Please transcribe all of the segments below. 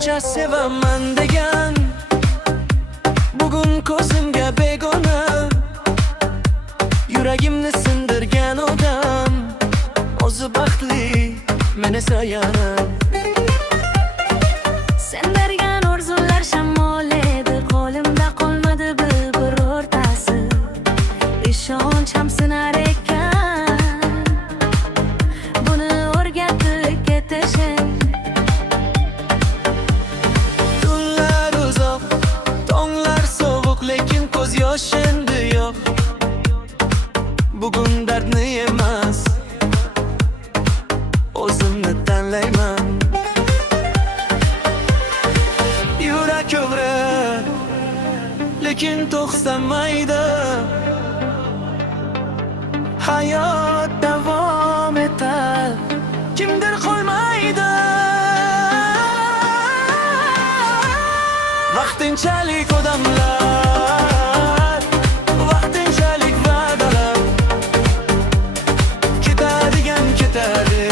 o'zgacha sevaman degan, bugun ko'zimga begona. Yuragimni sindirgan odam o'zi baxtli, men esa yana. Sen bergan orzular shamol edi, qo'limda qolmadi birortasi. Ishonchim sinar ekan, buni o'rgatdi ketishing. Tunlar uzoq, tonglar sovuq, lekin ko'z yosh endi yo'q. Bugun dardni emas, o'zimni tanlayman. Yurak o'g'ri, lekin to'xtamaydi. Hayot davom etar, kimdir qolmaydi. Vaqtinchalik odamlar, vaqtinchalik va'dalar, ketadigan ketadi,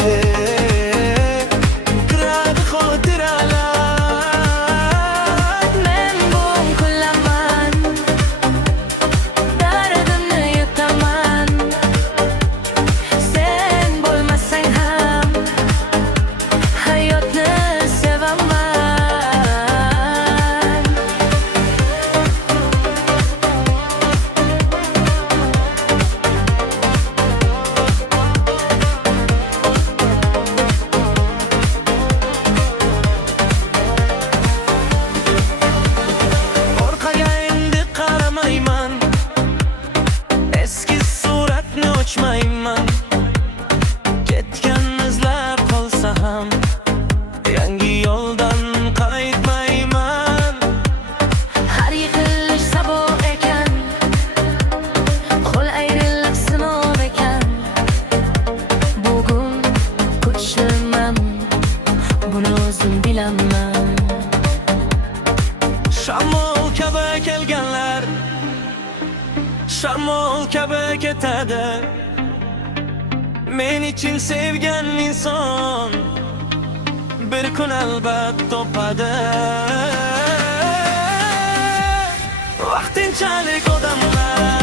kiradi xotiralar. Men bu kunlaman, dardimni yutaman. Sen bo'lmasang ham hayotni sevaman. Orqaga endi qaramayman, eski suratni o'chmayman. Ketgan izlar qolsa ham yangi yo'ldan qaytmayman. Har yiqilish saboq ekan, qo'l ayriliq sinov ekan. Bugun kuchliman, buni o'zim bilaman. Shamol kabi kelganlar, shamol kabi ketadi. Men için sevgan inson bir kun albat topadi. Vaqtinchalik odamlar